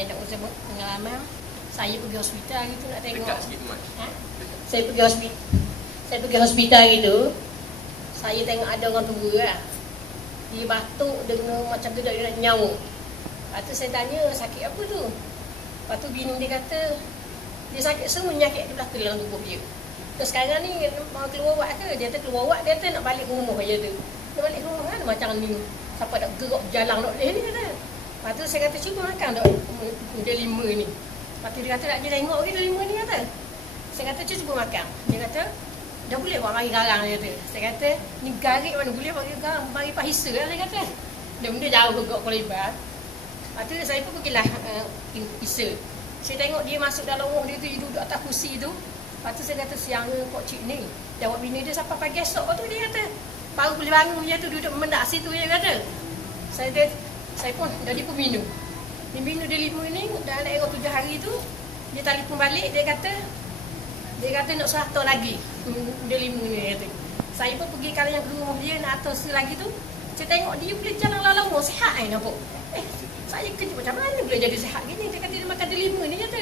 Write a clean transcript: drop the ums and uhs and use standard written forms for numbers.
saya nak usah pengalaman. Saya pergi hospital gitu nak tengok. Dekat sikit Mat. Ha? Saya pergi hospital gitu. Saya tengok ada orang tua lah. Dia batuk dengan macam tu dia nak nyaut. Lepas tu saya tanya sakit apa tu. Lepas tu bini dia kata dia sakit semua penyakit di belakang dalam tubuh dia. Terus sekarang ni mau keluar awak ke? Dia kata keluar awak, dia kata nak balik ke rumah dia tu. Dia balik ke rumah kan macam ni. Siapa nak gerak berjalan nak boleh ni kata. Lepas tu saya kata cuba makan tak dia 5 ni. Lepas tu dia kata nak je tengok ke dia 5 ni kata. Saya kata cuba makan. Dia kata dah boleh buat mari garang dia kata. Saya kata ni garik mana boleh bagi garang mari pahisa lah dia kata. Dia benda jauh ke Kuala Lebar. Lepas tu saya pun pergilah Isa. Saya tengok dia masuk dalam rumah dia tu, dia duduk atas kursi tu. Lepas tu saya kata siang Pok Cik ni jawab bini dia sampai pagi esok tu dia kata baru boleh bangun dia tu duduk mendak situ dia kata. Saya pun jadi pun minum. Dia minum dia 5 ni dah nak 7 hari tu dia telefon balik dia kata nak 100 lagi. Dia 5 ni dia kata. Saya pun pergi kalau yang ke rumah dia nak atas lagi tu. Saya tengok dia boleh jalan lalau sihat nampak. Saya kejut macam mana boleh jadi sihat gini. Dia kata dia makan dia 5 ni kata.